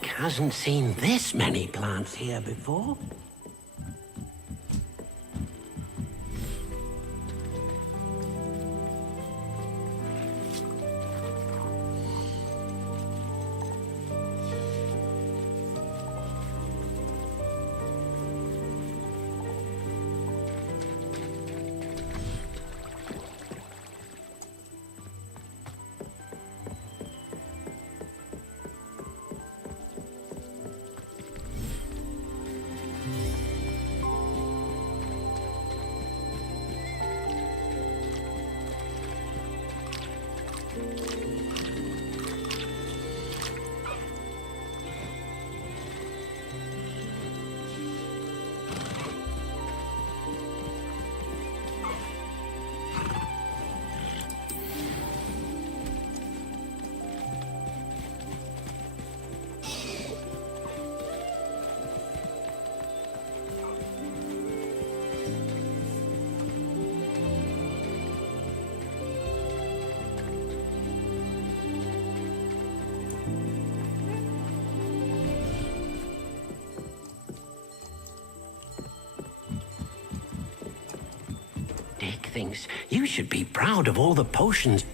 Beak hasn't seen this many plants here before. Dick thinks you should be proud of all the potions.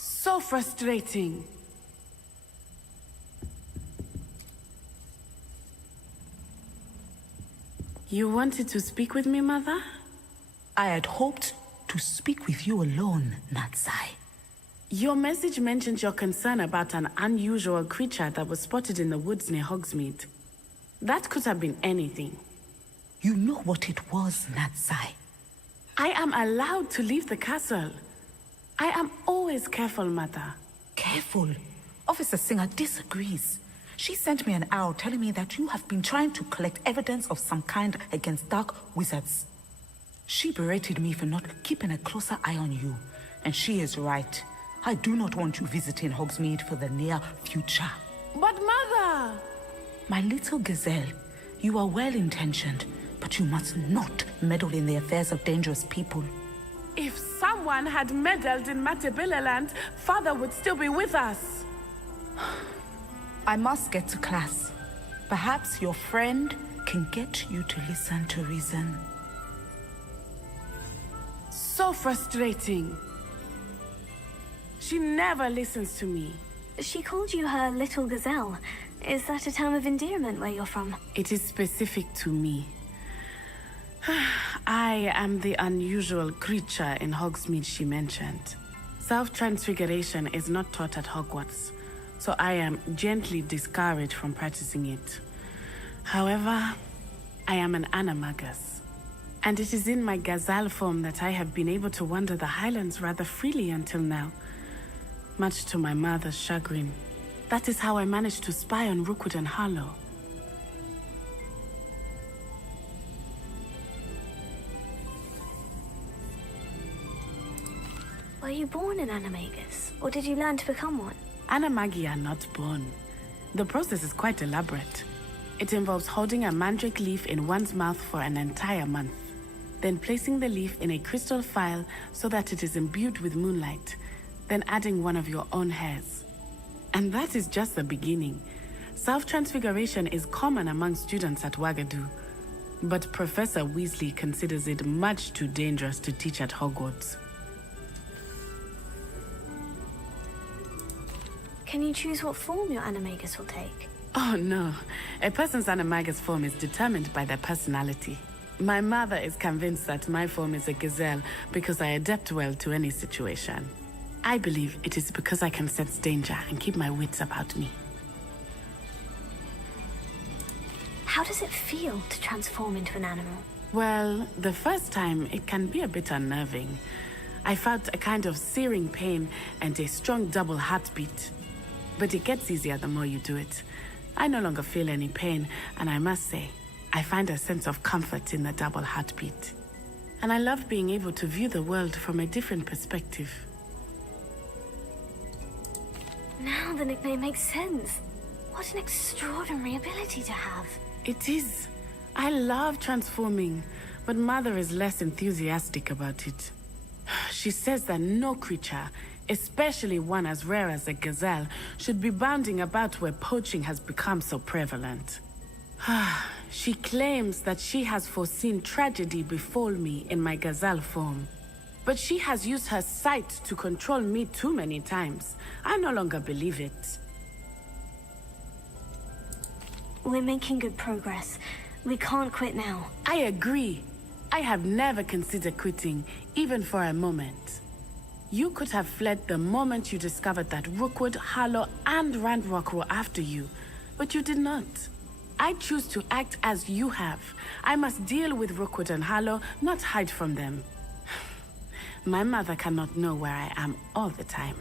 So frustrating. You wanted to speak with me, Mother? I had hoped to speak with you alone, Natsai. Your message mentioned your concern about an unusual creature that was spotted in the woods near Hogsmeade. That could have been anything. You know what it was, Natsai. I am allowed to leave the castle. I am always careful, Mother. Careful? Officer Singer disagrees. She sent me an owl telling me that you have been trying to collect evidence of some kind against dark wizards. She berated me for not keeping a closer eye on you. And she is right. I do not want you visiting Hogsmeade for the near future. But Mother! My little gazelle, you are well-intentioned, but you must not meddle in the affairs of dangerous people. If someone had meddled in Matabeleland, Father would still be with us. I must get to class. Perhaps your friend can get you to listen to reason. So frustrating. She never listens to me. She called you her little gazelle. Is that a term of endearment where you're from? It is specific to me. I am the unusual creature in Hogsmeade she mentioned. Self-transfiguration is not taught at Hogwarts, so I am gently discouraged from practicing it. However, I am an animagus, and it is in my gazelle form that I have been able to wander the highlands rather freely until now, much to my mother's chagrin. That is how I managed to spy on Rookwood and Harlow. Were you born an animagus, or did you learn to become one? Animagi are not born. The process is quite elaborate. It involves holding a mandrake leaf in one's mouth for an entire month, then placing the leaf in a crystal phial so that it is imbued with moonlight, then adding one of your own hairs. And that is just the beginning. Self-transfiguration is common among students at Wagadu, but Professor Weasley considers it much too dangerous to teach at Hogwarts. Can you choose what form your animagus will take? Oh no, a person's animagus form is determined by their personality. My mother is convinced that my form is a gazelle because I adapt well to any situation. I believe it is because I can sense danger and keep my wits about me. How does it feel to transform into an animal? Well, the first time it can be a bit unnerving. I felt a kind of searing pain and a strong double heartbeat. But it gets easier the more you do it. I no longer feel any pain, and I must say, I find a sense of comfort in the double heartbeat. And I love being able to view the world from a different perspective. Now the nickname makes sense. What an extraordinary ability to have. It is. I love transforming, but Mother is less enthusiastic about it. She says that no creature, especially one as rare as a gazelle, should be bounding about where poaching has become so prevalent. She claims that she has foreseen tragedy befall me in my gazelle form. But she has used her sight to control me too many times. I no longer believe it. We're making good progress. We can't quit now. I agree. I have never considered quitting, even for a moment. You could have fled the moment you discovered that Rookwood, Harlow, and Ranrock were after you, but you did not. I choose to act as you have. I must deal with Rookwood and Harlow, not hide from them. My mother cannot know where I am all the time.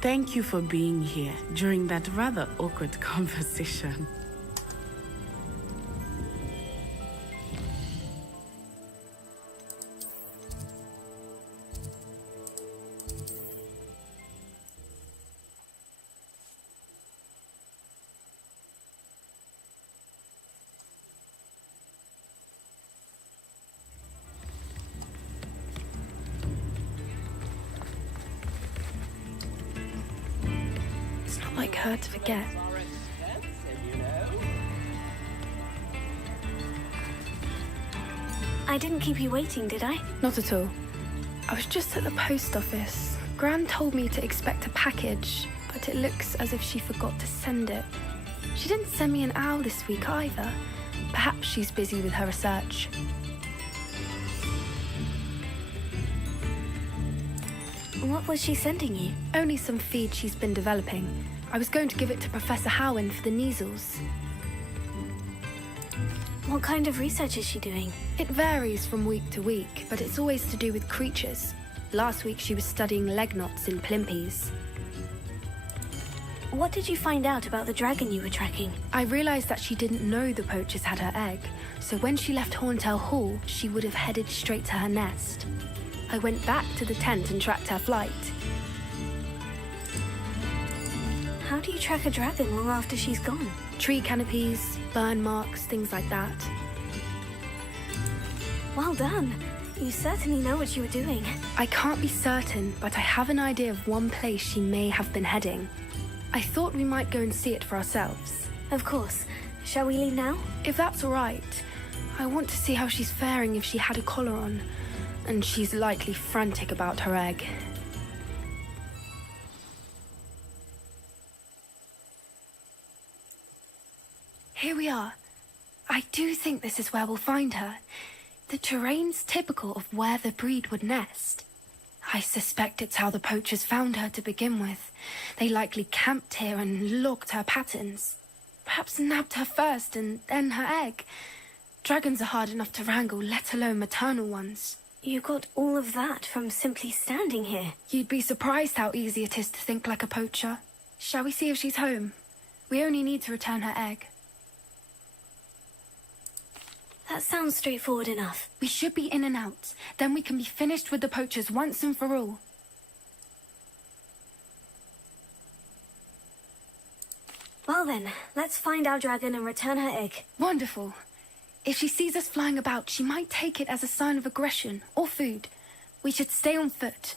Thank you for being here during that rather awkward conversation. Like her to forget. I didn't keep you waiting, did I? Not at all. I was just at the post office. Gran told me to expect a package, but it looks as if she forgot to send it. She didn't send me an owl this week either. Perhaps she's busy with her research. What was she sending you? Only some feed she's been developing. I was going to give it to Professor Howin for the measles. What kind of research is she doing? It varies from week to week, but it's always to do with creatures. Last week she was studying leg knots in plimpies. What did you find out about the dragon you were tracking? I realized that she didn't know the poachers had her egg, so when she left Horntail Hall, she would have headed straight to her nest. I went back to the tent and tracked her flight. How do you track a dragon long after she's gone? Tree canopies, burn marks, things like that. Well done. You certainly know what you were doing. I can't be certain, but I have an idea of one place she may have been heading. I thought we might go and see it for ourselves. Of course. Shall we leave now? If that's all right. I want to see how she's faring if she had a collar on. And she's likely frantic about her egg. Here we are. I do think this is where we'll find her. The terrain's typical of where the breed would nest. I suspect it's how the poachers found her to begin with. They likely camped here and logged her patterns. Perhaps nabbed her first and then her egg. Dragons are hard enough to wrangle, let alone maternal ones. You got all of that from simply standing here. You'd be surprised how easy it is to think like a poacher. Shall we see if she's home? We only need to return her egg. That sounds straightforward enough. We should be in and out. Then we can be finished with the poachers once and for all. Well then, let's find our dragon and return her egg. Wonderful. If she sees us flying about, she might take it as a sign of aggression or food. We should stay on foot.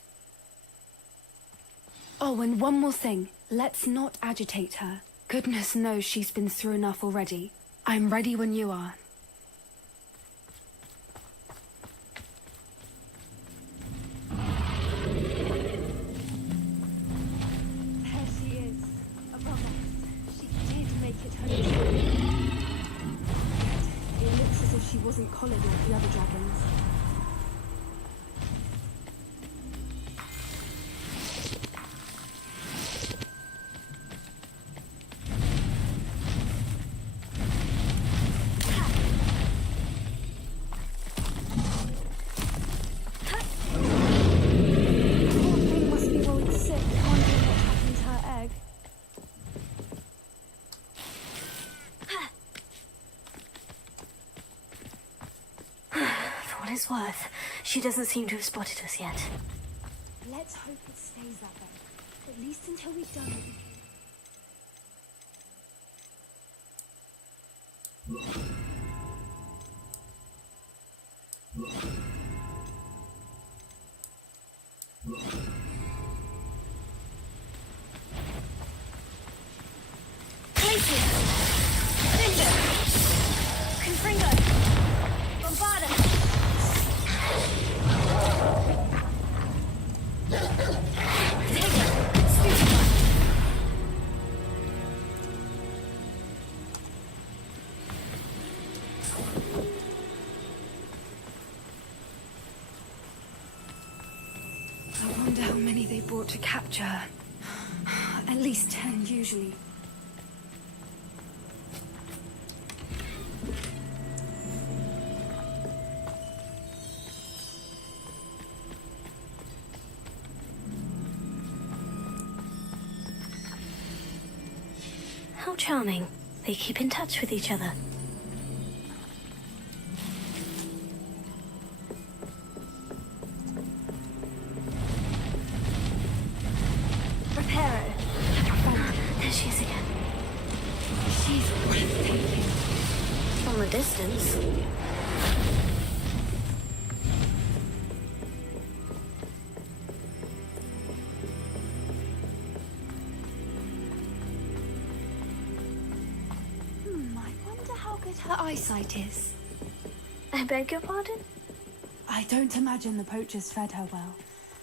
Oh, and one more thing. Let's not agitate her. Goodness knows she's been through enough already. I'm ready when you are. There she is, above us. She did make it home. It looks as if she wasn't collared like the other dragons. Worth. She doesn't seem to have spotted us yet. Let's hope it stays that way. At least until we've done what we can. Places! Cinder! Confringo! Bombarda! I wonder how many they brought to capture her. At least 10 usually. How charming. They keep in touch with each other. Reparo. There she is again. She's breathtaking. From a distance. Her eyesight is. I beg your pardon? I don't imagine the poachers fed her well.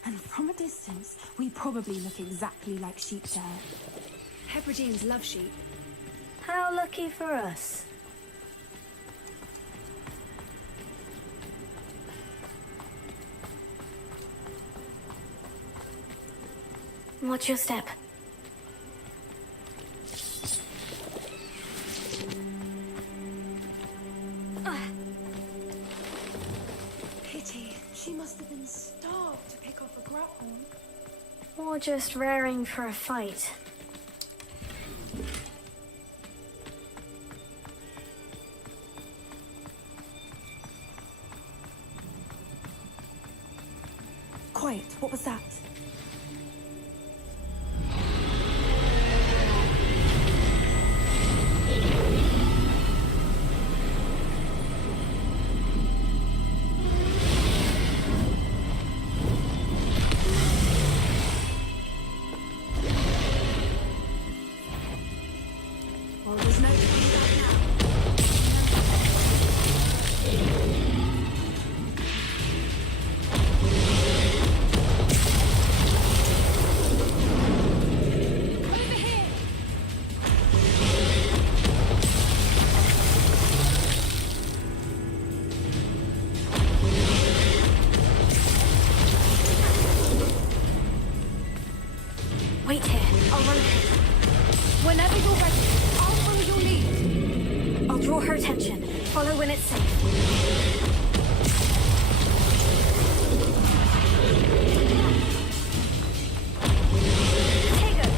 And from a distance, we probably look exactly like sheep to her. Hebrideans love sheep. How lucky for us. Watch your step. Pity. She must have been starved to pick off a grapple. Or just raring for a fight. Quiet. What was that? Well, there's no coming back now. Wait here. I'll run ahead. Whenever you're ready, I'll follow your lead. I'll draw her attention. Follow when it's safe. Take her.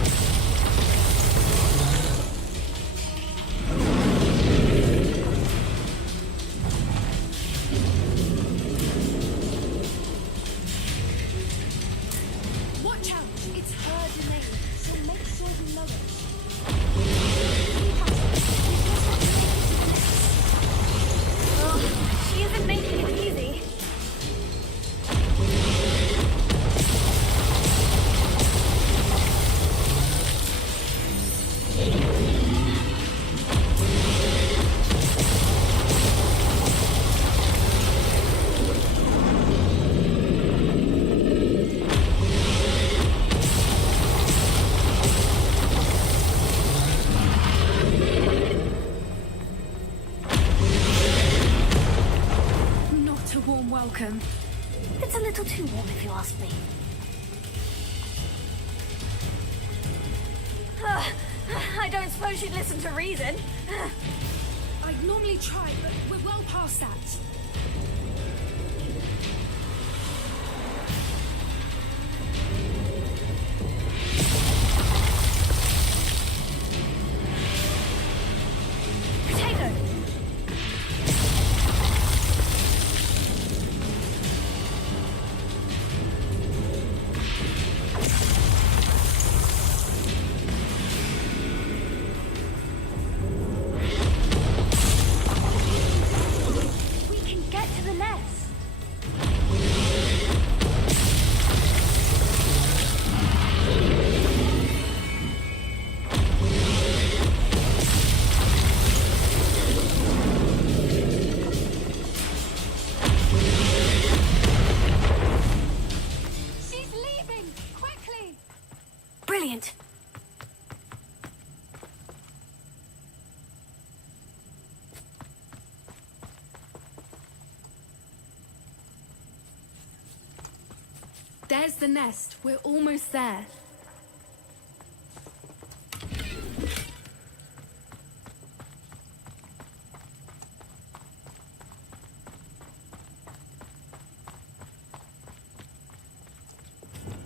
Watch out! It's her domain, so make sure we know it. Oh, she is welcome. It's a little too warm if you ask me. I don't suppose you'd listen to reason. I'd normally try, but we're well past that. Potato! We can get to the nest. She's leaving! Quickly! Brilliant. There's the nest. We're almost there.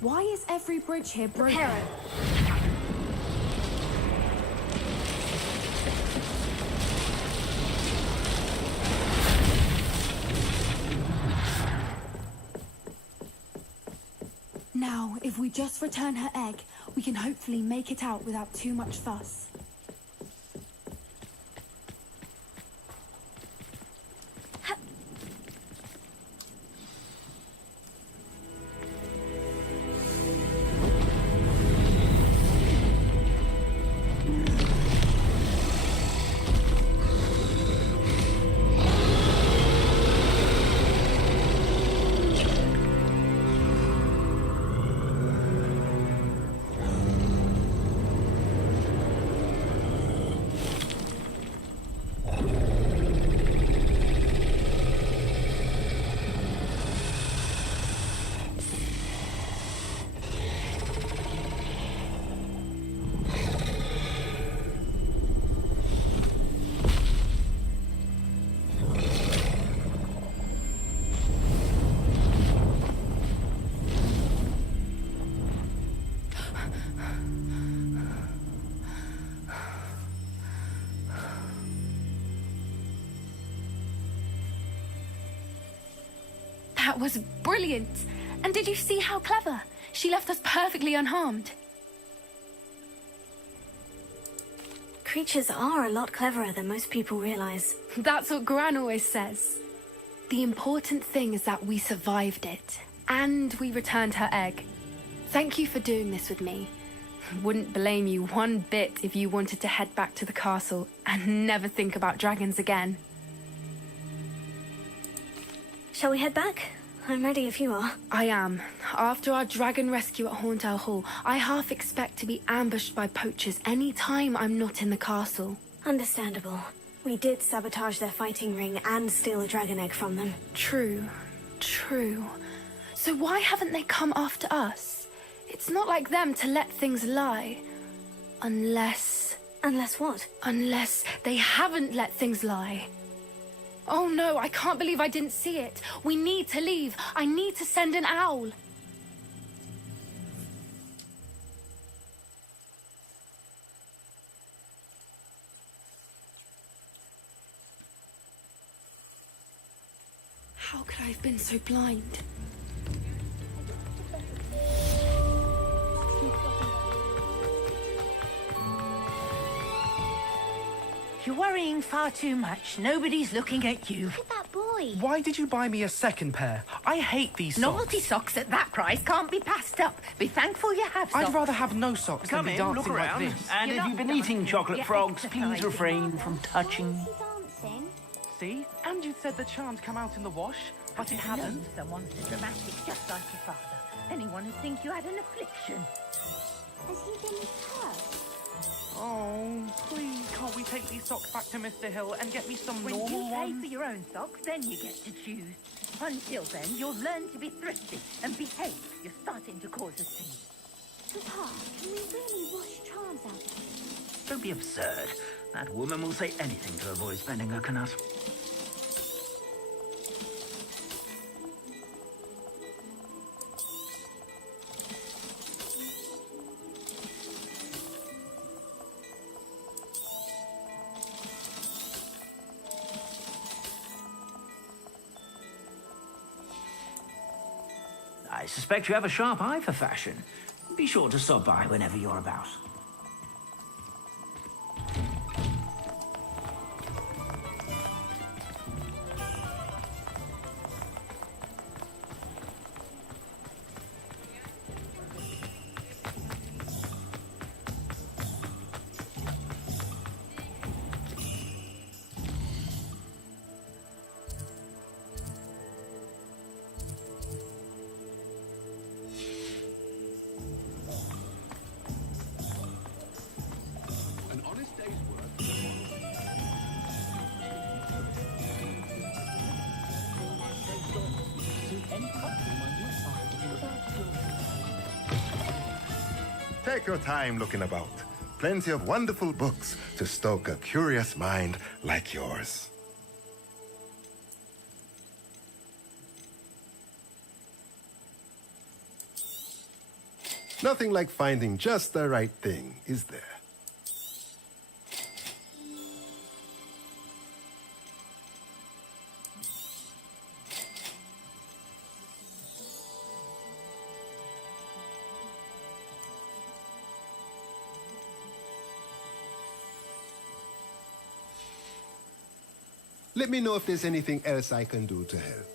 Why is every bridge here broken? Pero. Now, if we just return her egg, we can hopefully make it out without too much fuss. That was brilliant. And did you see how clever? She left us perfectly unharmed. Creatures are a lot cleverer than most people realize. That's what Gran always says. The important thing is that we survived it. And we returned her egg. Thank you for doing this with me. Wouldn't blame you one bit if you wanted to head back to the castle and never think about dragons again. Shall we head back? I'm ready if you are. I am. After our dragon rescue at Hauntel Hall, I half expect to be ambushed by poachers any time I'm not in the castle. Understandable. We did sabotage their fighting ring and steal a dragon egg from them. True. So why haven't they come after us? It's not like them to let things lie. Unless what? Unless they haven't let things lie. Oh no, I can't believe I didn't see it. We need to leave. I need to send an owl. How could I have been so blind? You're worrying far too much. Nobody's looking at you. Look at that boy. Why did you buy me a second pair? I hate these socks. Novelty socks at that price can't be passed up. Be thankful you have socks. I'd rather have no socks Come than in, be look dancing like around. this. And You're if you've not been eating dancing, chocolate you're frogs, please exercising. refrain from touching. Dancing? See? And you said the charm's come out in the wash, but it hasn't. Someone's dramatic, just like your father. Anyone would think you had an affliction. Has he been cursed? Oh, please, can't we take these socks back to Mr. Hill and get me some When normal you pay ones? for your own socks, then you get to choose. Until then, you'll learn to be thrifty and behave. You're starting to cause a scene. Papa, can we really wash charms out of here? Don't be absurd. That woman will say anything to avoid spending her canut. I suspect you have a sharp eye for fashion. Be sure to stop by whenever you're about. An honest day's work. Take your time looking about. Plenty of wonderful books to stoke a curious mind like yours. Nothing like finding just the right thing, is there? Let me know if there's anything else I can do to help.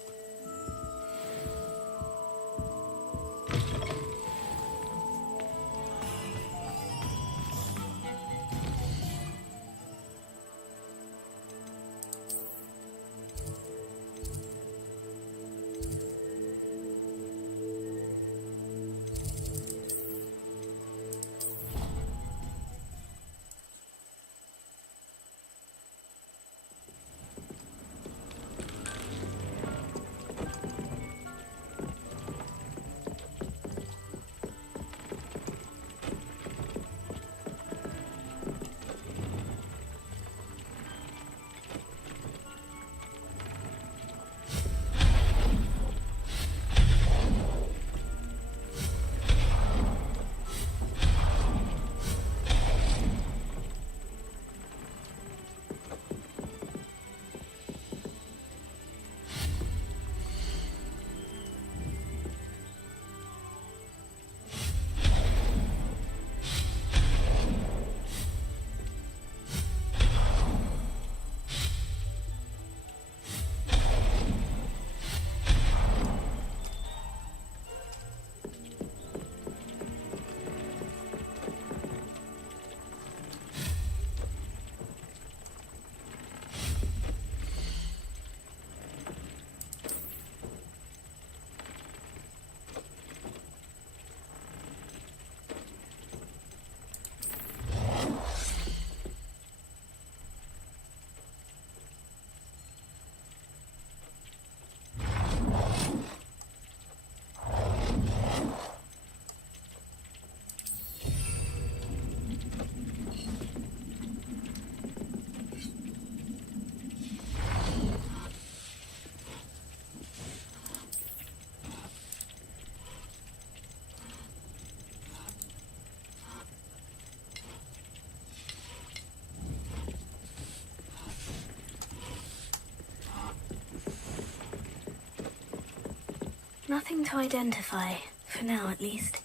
Nothing to identify, for now at least.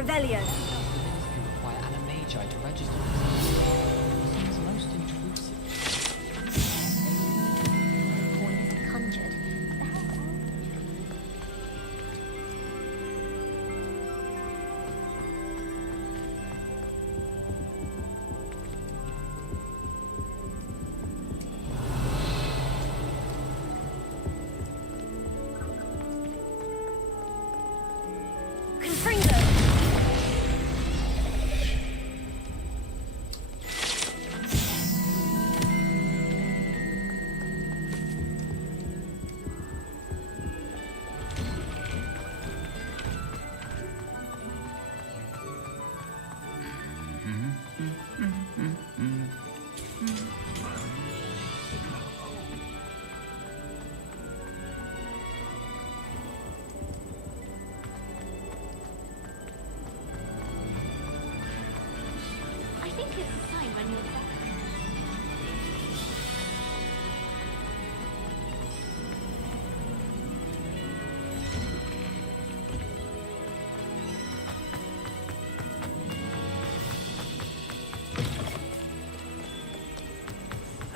Revelio. You require Animagi to register. Seems most intrusive. Coin isn't conjured.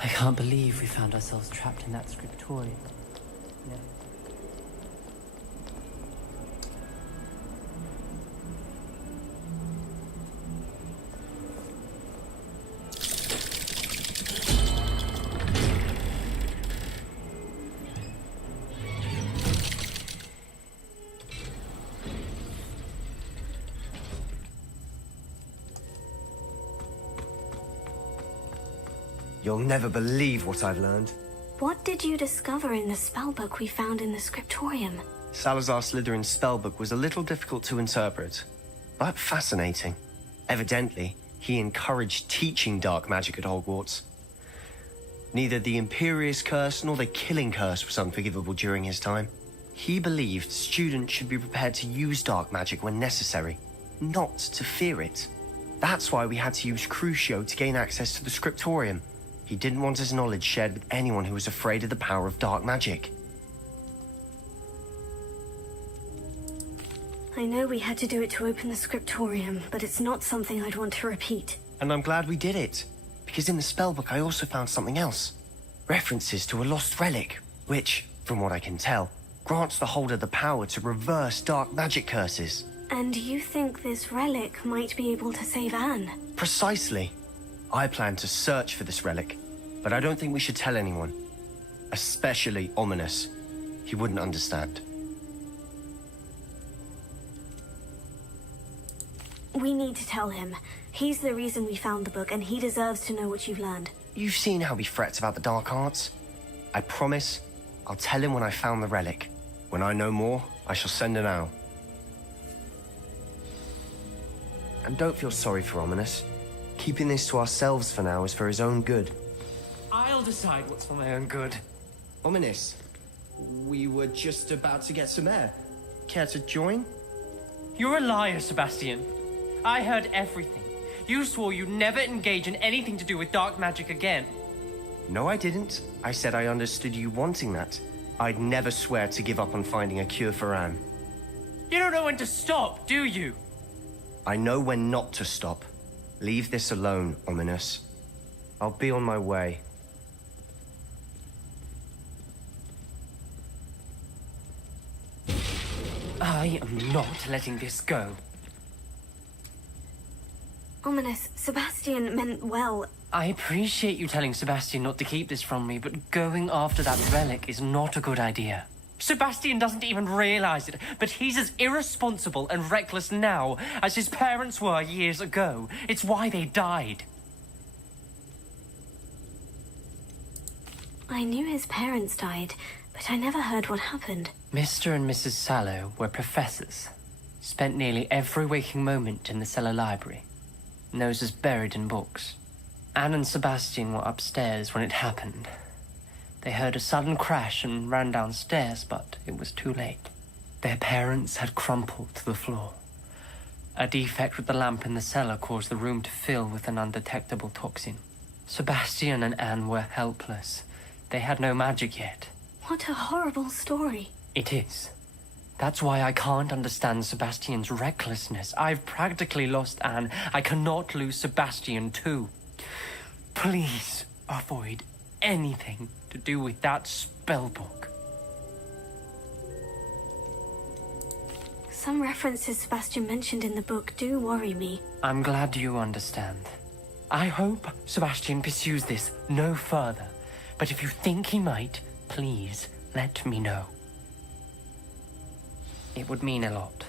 I can't believe we found ourselves trapped in that scriptorium. Yeah. You'll never believe what I've learned. What did you discover in the spellbook we found in the scriptorium? Salazar Slytherin's spellbook was a little difficult to interpret, but fascinating. Evidently, he encouraged teaching dark magic at Hogwarts. Neither the Imperious Curse nor the Killing Curse was unforgivable during his time. He believed students should be prepared to use dark magic when necessary, not to fear it. That's why we had to use Crucio to gain access to the scriptorium. He didn't want his knowledge shared with anyone who was afraid of the power of dark magic. I know we had to do it to open the scriptorium, but it's not something I'd want to repeat. And I'm glad we did it, because in the spellbook I also found something else. References to a lost relic, which, from what I can tell, grants the holder the power to reverse dark magic curses. And you think this relic might be able to save Anne? Precisely. I plan to search for this relic, but I don't think we should tell anyone. Especially Ominous. He wouldn't understand. We need to tell him. He's the reason we found the book, and he deserves to know what you've learned. You've seen how he frets about the dark arts. I promise I'll tell him when I found the relic. When I know more, I shall send an owl. And don't feel sorry for Ominous. Keeping this to ourselves for now is for his own good. I'll decide what's for my own good. Ominous, we were just about to get some air. Care to join? You're a liar, Sebastian. I heard everything. You swore you'd never engage in anything to do with dark magic again. No, I didn't. I said I understood you wanting that. I'd never swear to give up on finding a cure for Anne. You don't know when to stop, do you? I know when not to stop. Leave this alone, Ominous. I'll be on my way. I am not letting this go. Ominous, Sebastian meant well. I appreciate you telling Sebastian not to keep this from me, but going after that relic is not a good idea. Sebastian doesn't even realize it, but he's as irresponsible and reckless now as his parents were years ago. It's why they died. I knew his parents died, but I never heard what happened. Mr. and Mrs. Sallow were professors. Spent nearly every waking moment in the cellar library. Noses buried in books. Anne and Sebastian were upstairs when it happened. They heard a sudden crash and ran downstairs, but it was too late. Their parents had crumpled to the floor. A defect with the lamp in the cellar caused the room to fill with an undetectable toxin. Sebastian and Anne were helpless. They had no magic yet. What a horrible story. It is. That's why I can't understand Sebastian's recklessness. I've practically lost Anne. I cannot lose Sebastian too. Please avoid anything to do with that spellbook. Some references Sebastian mentioned in the book do worry me. I'm glad you understand. I hope Sebastian pursues this no further. But if you think he might, please let me know. It would mean a lot.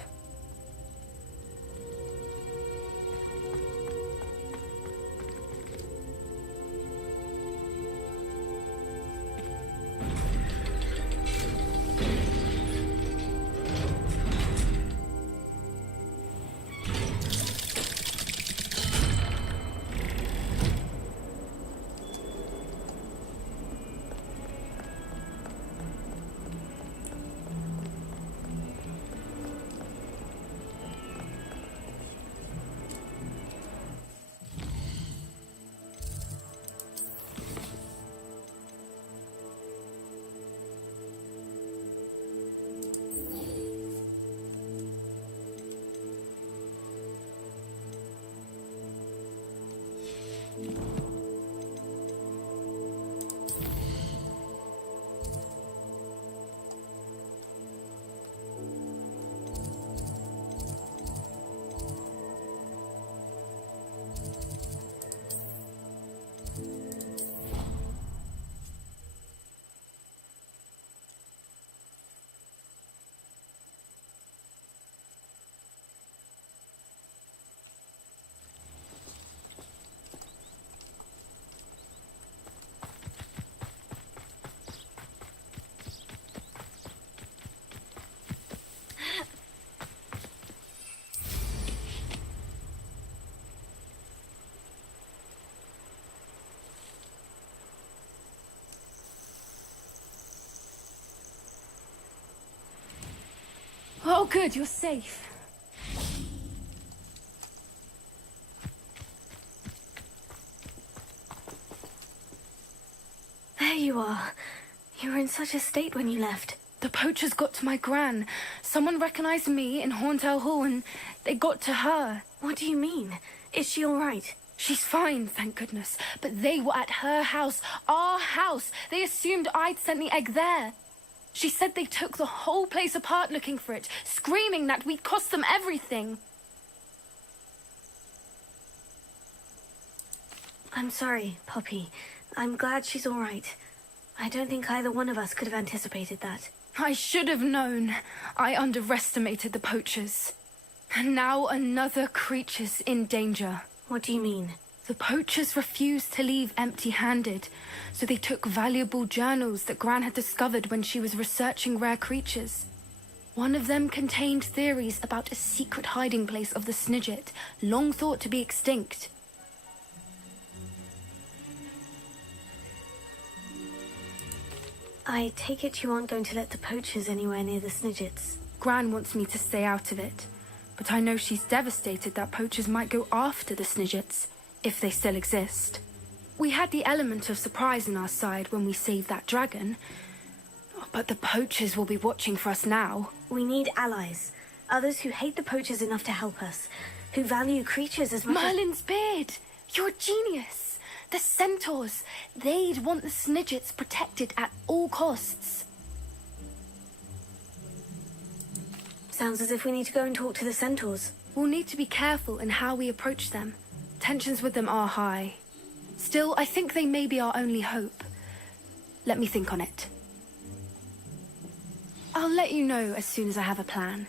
Oh, good, you're safe. There you are. You were in such a state when you left. The poachers got to my gran. Someone recognized me in Horntail Hall and they got to her. What do you mean? Is she all right? She's fine, thank goodness. But they were at her house, our house. They assumed I'd sent the egg there. She said they took the whole place apart looking for it, screaming that we'd cost them everything. I'm sorry, Poppy. I'm glad she's all right. I don't think either one of us could have anticipated that. I should have known. I underestimated the poachers. And now another creature's in danger. What do you mean? The poachers refused to leave empty-handed, so they took valuable journals that Gran had discovered when she was researching rare creatures. One of them contained theories about a secret hiding place of the Snidget, long thought to be extinct. I take it you aren't going to let the poachers anywhere near the Snidgets. Gran wants me to stay out of it, but I know she's devastated that poachers might go after the Snidgets, if they still exist. We had the element of surprise on our side when we saved that dragon, but the poachers will be watching for us now. We need allies. Others who hate the poachers enough to help us, who value creatures as much Merlin's beard! You're a genius! The centaurs, they'd want the Snidgets protected at all costs. Sounds as if we need to go and talk to the centaurs. We'll need to be careful in how we approach them. Tensions with them are high. Still, I think they may be our only hope. Let me think on it. I'll let you know as soon as I have a plan.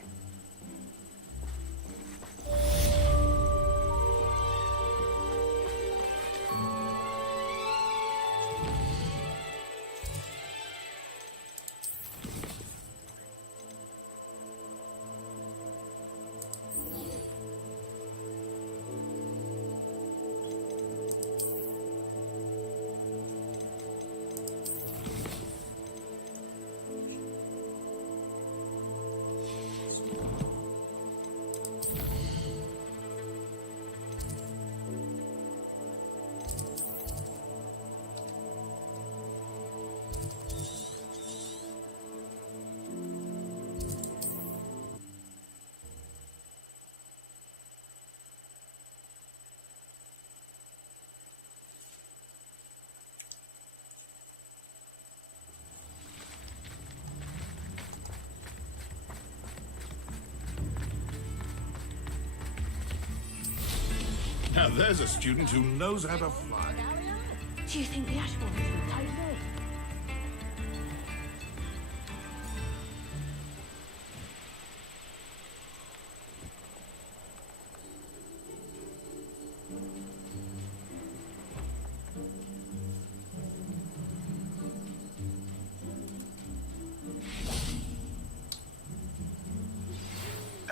Now there's a student who knows how to fly. Do you think the Ashmores will take me?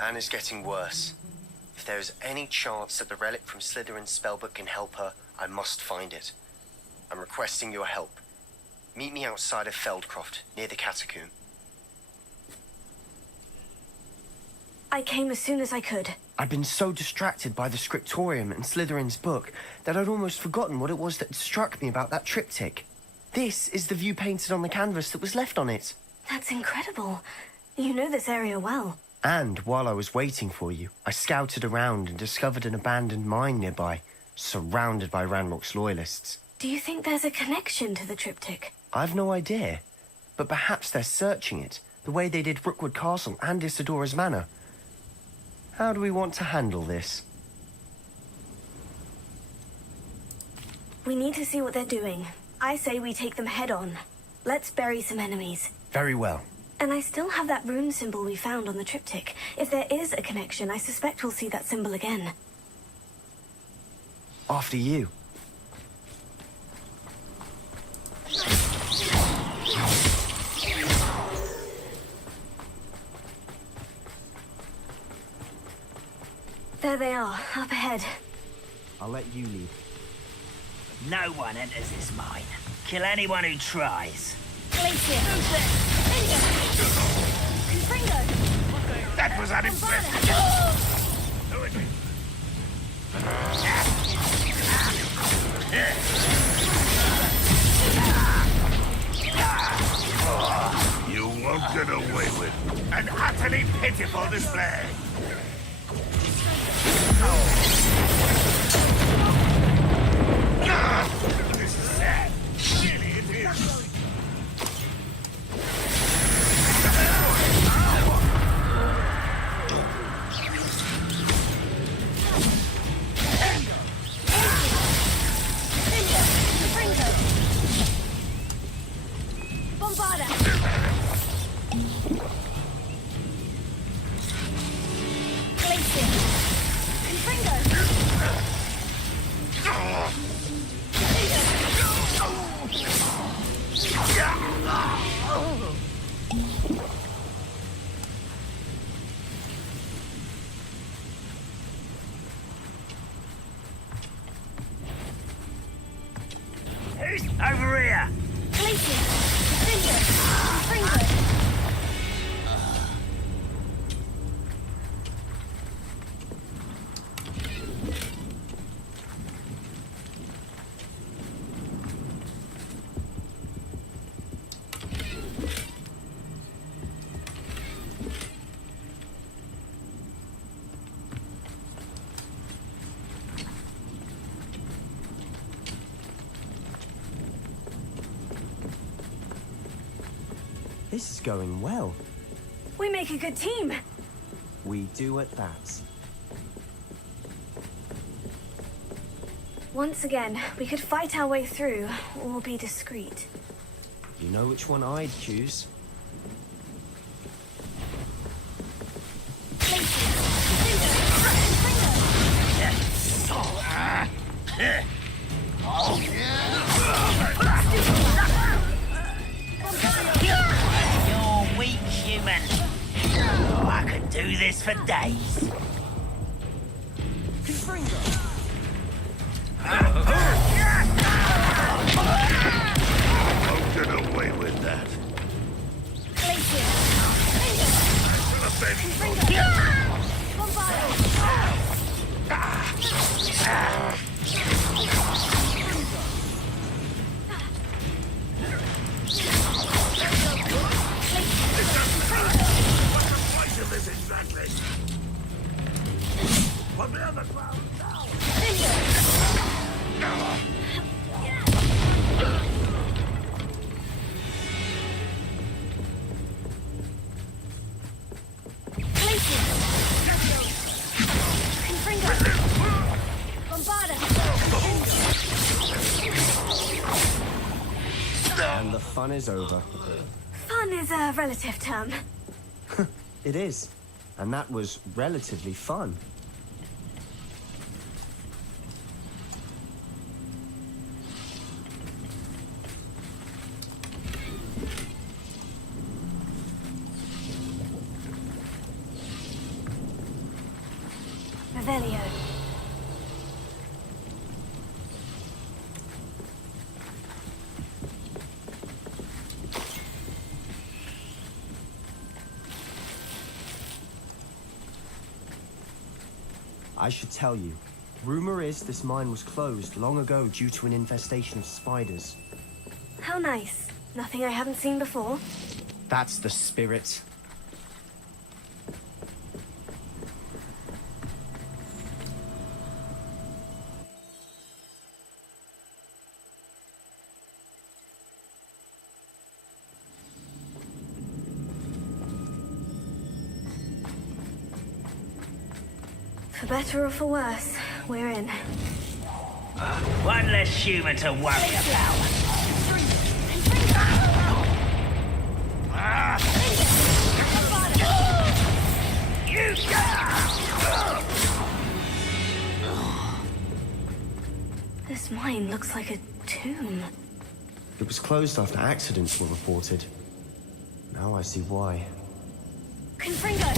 Anne is getting worse. If there is any chance that the relic from Slytherin's spellbook can help her, I must find it. I'm requesting your help. Meet me outside of Feldcroft, near the catacomb. I came as soon as I could. I'd been so distracted by the scriptorium and Slytherin's book that I'd almost forgotten what it was that struck me about that triptych. This is the view painted on the canvas that was left on it. That's incredible. You know this area well. And while I was waiting for you, I scouted around and discovered an abandoned mine nearby, surrounded by Ranrock's loyalists. Do you think there's a connection to the triptych? I've no idea, but perhaps they're searching it, the way they did Rookwood Castle and Isidora's Manor. How do we want to handle this? We need to see what they're doing. I say we take them head on. Let's bury some enemies. Very well. And I still have that rune symbol we found on the triptych. If there is a connection, I suspect we'll see that symbol again. After you. There they are, up ahead. I'll let you lead. No one enters this mine. Kill anyone who tries. That was unimpressive. You won't get away with an utterly pitiful display. This is sad. Really, it is. Who's over here? This is going well. We make a good team. We do at that. Once again, we could fight our way through, or be discreet. You know which one I'd choose. You're weak, human. Oh, I could do this for days. Won't get away with that. What's the point of this exactly? Put me on the ground now! Bombard! And the fun is over. Fun is a relative term. It is. And that was relatively fun. Revelio. I should tell you. Rumor is this mine was closed long ago due to an infestation of spiders. How nice. Nothing I haven't seen before. That's the spirit. For better or for worse, we're in. One less human to worry about. This mine looks like a tomb. It was closed after accidents were reported. Now I see why. Confringo!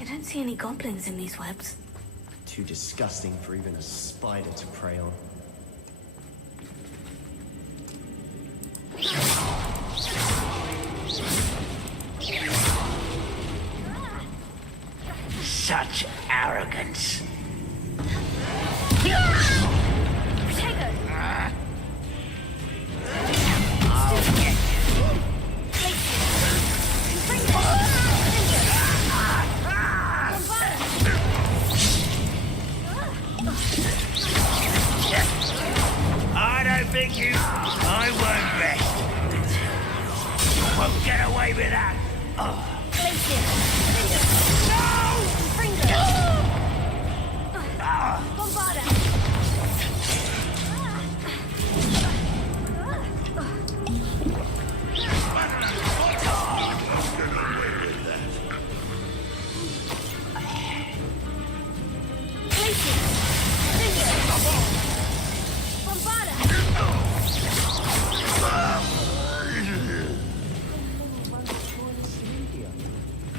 I don't see any goblins in these webs. Too disgusting for even a spider to prey on. Such arrogance. I don't think you... I won't rest. You won't get away with that. Oh.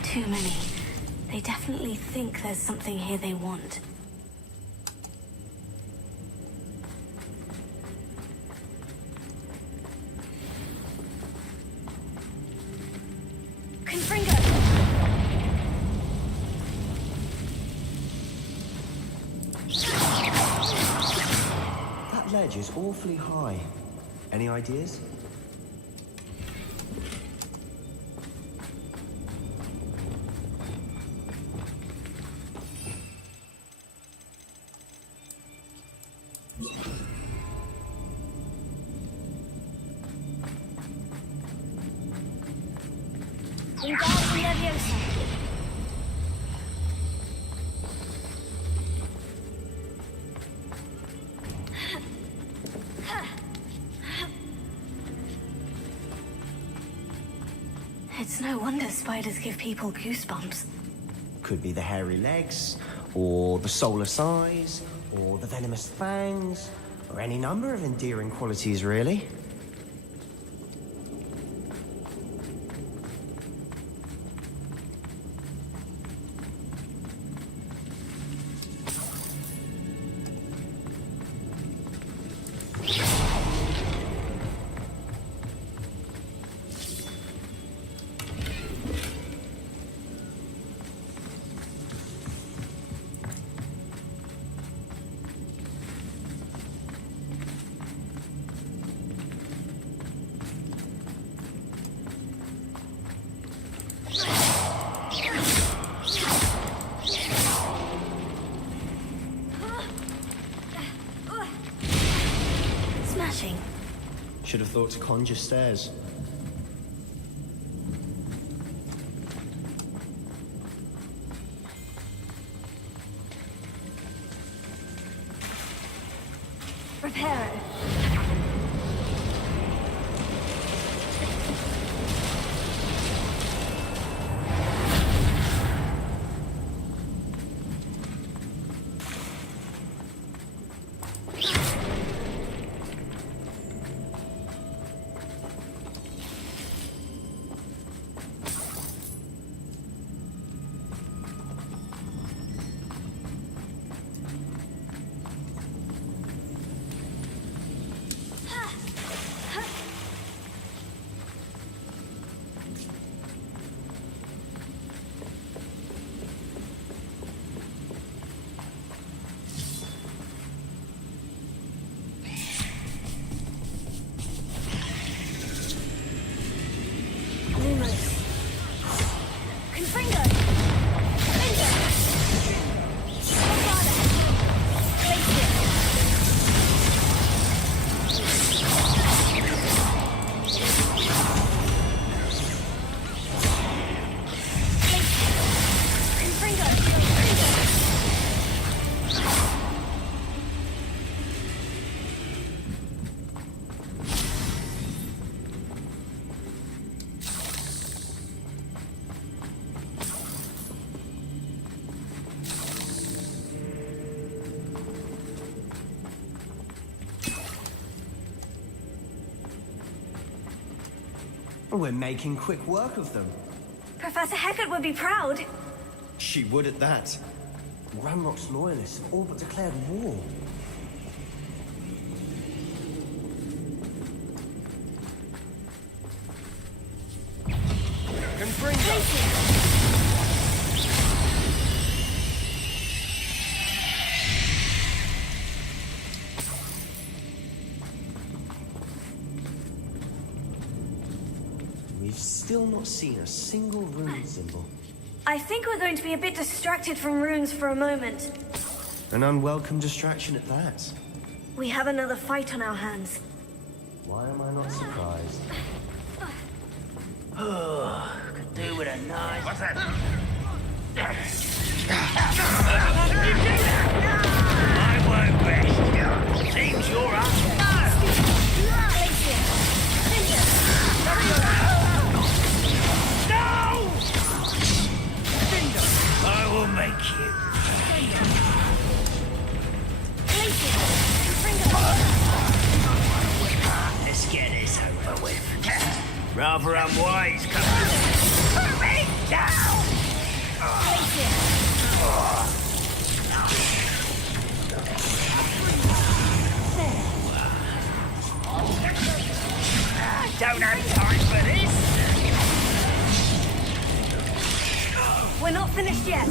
Too many. They definitely think there's something here they want. Confringo! That ledge is awfully high. Any ideas? It's no wonder spiders give people goosebumps. Could be the hairy legs, or the soulless eyes, or the venomous fangs, or any number of endearing qualities, really. Should have thought to conjure stairs. Reparo. We're making quick work of them. Professor Hecat would be proud. She would at that. Ramrock's loyalists have all but declared war. We've still not seen a single rune symbol. I think we're going to be a bit distracted from runes for a moment. An unwelcome distraction at that. We have another fight on our hands. Why am I not surprised? Could do with a nice... What's that? I won't rest. Seems you're up. No! I will make you. Let's get this over with. Rather unwise, put me down! I don't have time for this. We're not finished yet.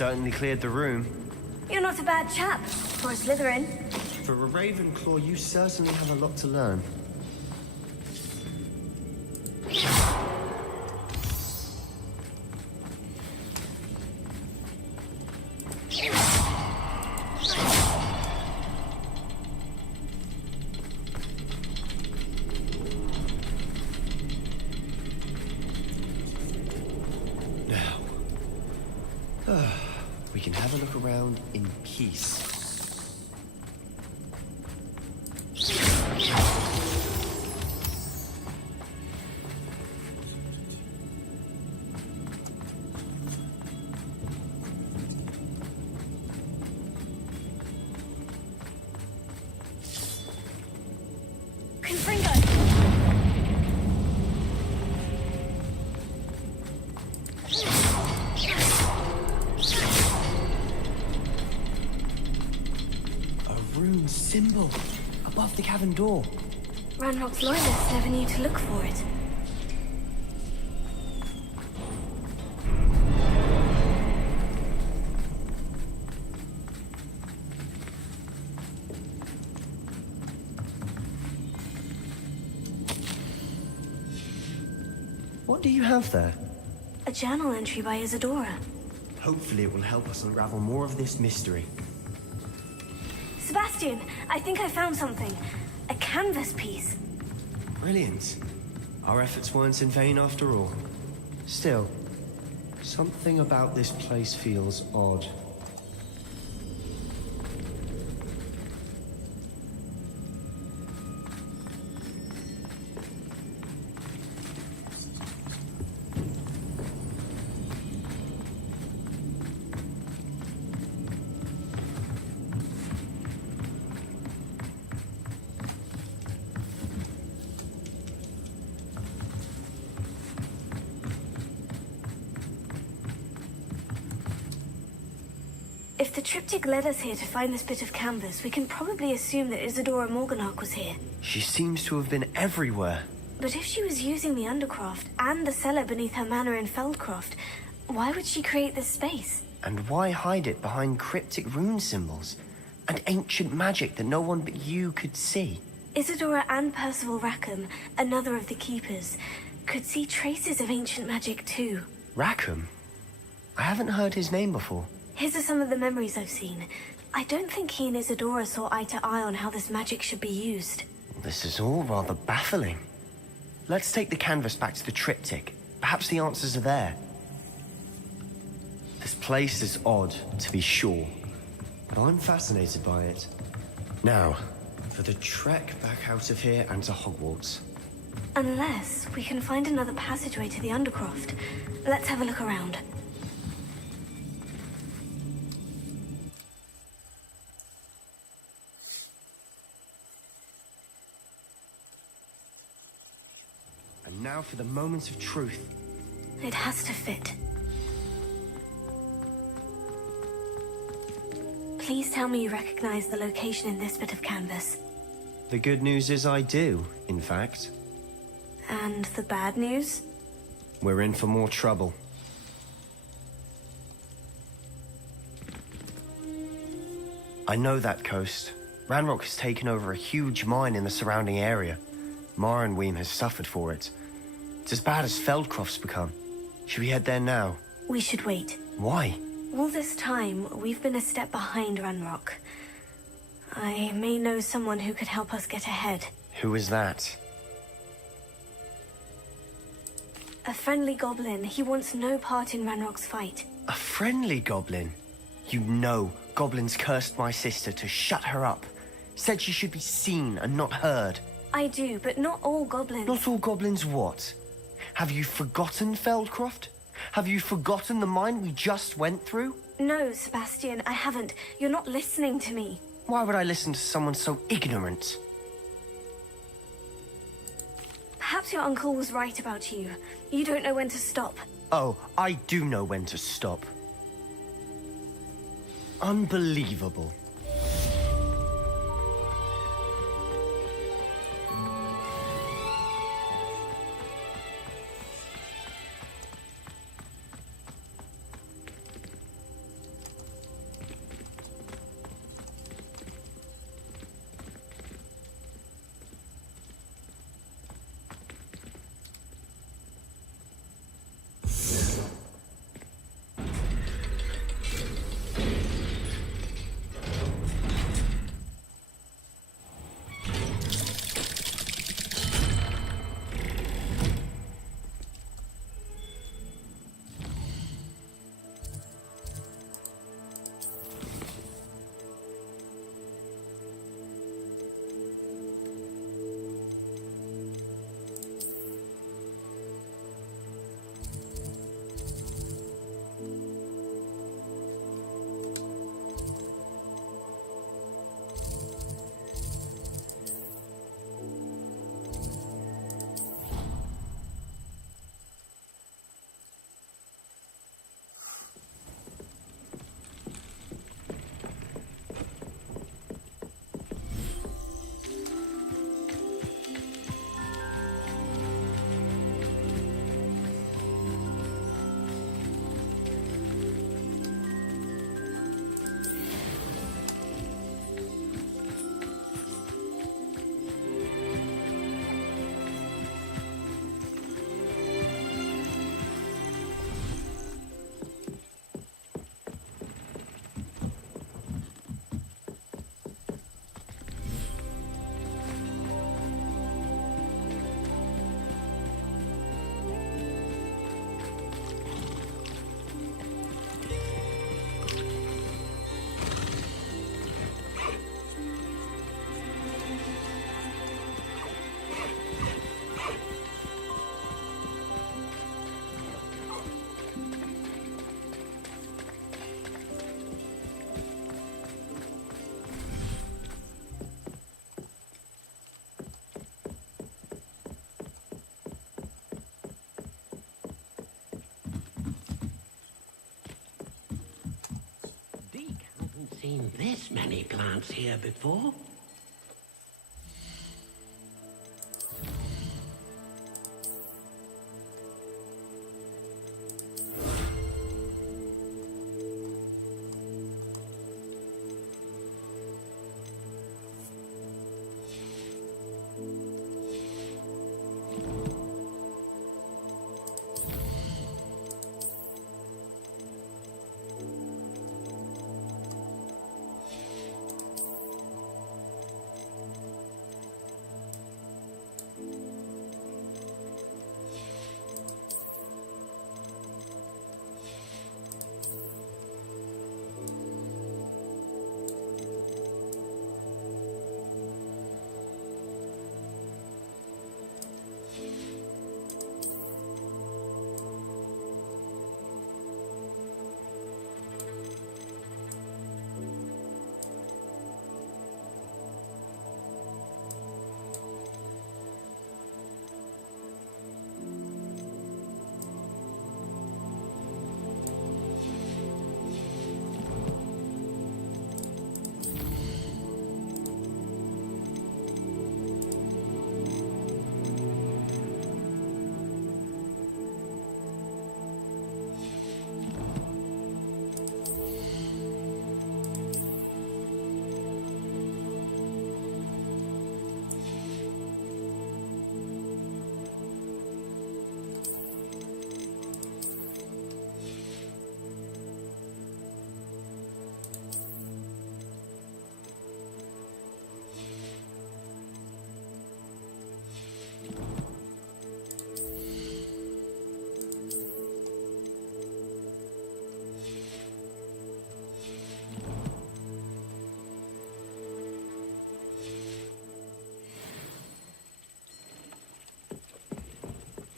certainly cleared the room. You're not a bad chap for a Slytherin. For a Ravenclaw, you certainly have a lot to learn. We can have a look around in peace. Symbol above the cavern door. Ranrock's loyalists never knew to look for it. What do you have there? A journal entry by Isadora. Hopefully it will help us unravel more of this mystery. Sebastian, I think I found something. A canvas piece. Brilliant. Our efforts weren't in vain after all. Still, something about this place feels odd. If the triptych led us here to find this bit of canvas, we can probably assume that Isadora Morganach was here. She seems to have been everywhere. But if she was using the Undercroft and the cellar beneath her manor in Feldcroft, why would she create this space? And why hide it behind cryptic rune symbols and ancient magic that no one but you could see? Isadora and Percival Rackham, another of the Keepers, could see traces of ancient magic too. Rackham? I haven't heard his name before. His are some of the memories I've seen. I don't think he and Isadora saw eye to eye on how this magic should be used. This is all rather baffling. Let's take the canvas back to the triptych. Perhaps the answers are there. This place is odd, to be sure, but I'm fascinated by it. Now, for the trek back out of here and to Hogwarts. Unless we can find another passageway to the Undercroft. Let's have a look around. And now for the moment of truth. It has to fit. Please tell me you recognize the location in this bit of canvas. The good news is I do, in fact. And the bad news? We're in for more trouble. I know that coast. Ranrock has taken over a huge mine in the surrounding area. Marrenweem has suffered for it. It's as bad as Feldcroft's become. Should we head there now? We should wait. Why? All this time, we've been a step behind Ranrock. I may know someone who could help us get ahead. Who is that? A friendly goblin. He wants no part in Ranrock's fight. A friendly goblin? You know, goblins cursed my sister to shut her up. Said she should be seen and not heard. I do, but not all goblins. Not all goblins what? Have you forgotten Feldcroft? Have you forgotten the mine we just went through? No, Sebastian, I haven't. You're not listening to me. Why would I listen to someone so ignorant? Perhaps your uncle was right about you. You don't know when to stop. Oh, I do know when to stop. Unbelievable. seen this many plants here before.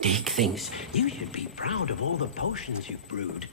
Dick thinks you should be proud of all the potions you've brewed.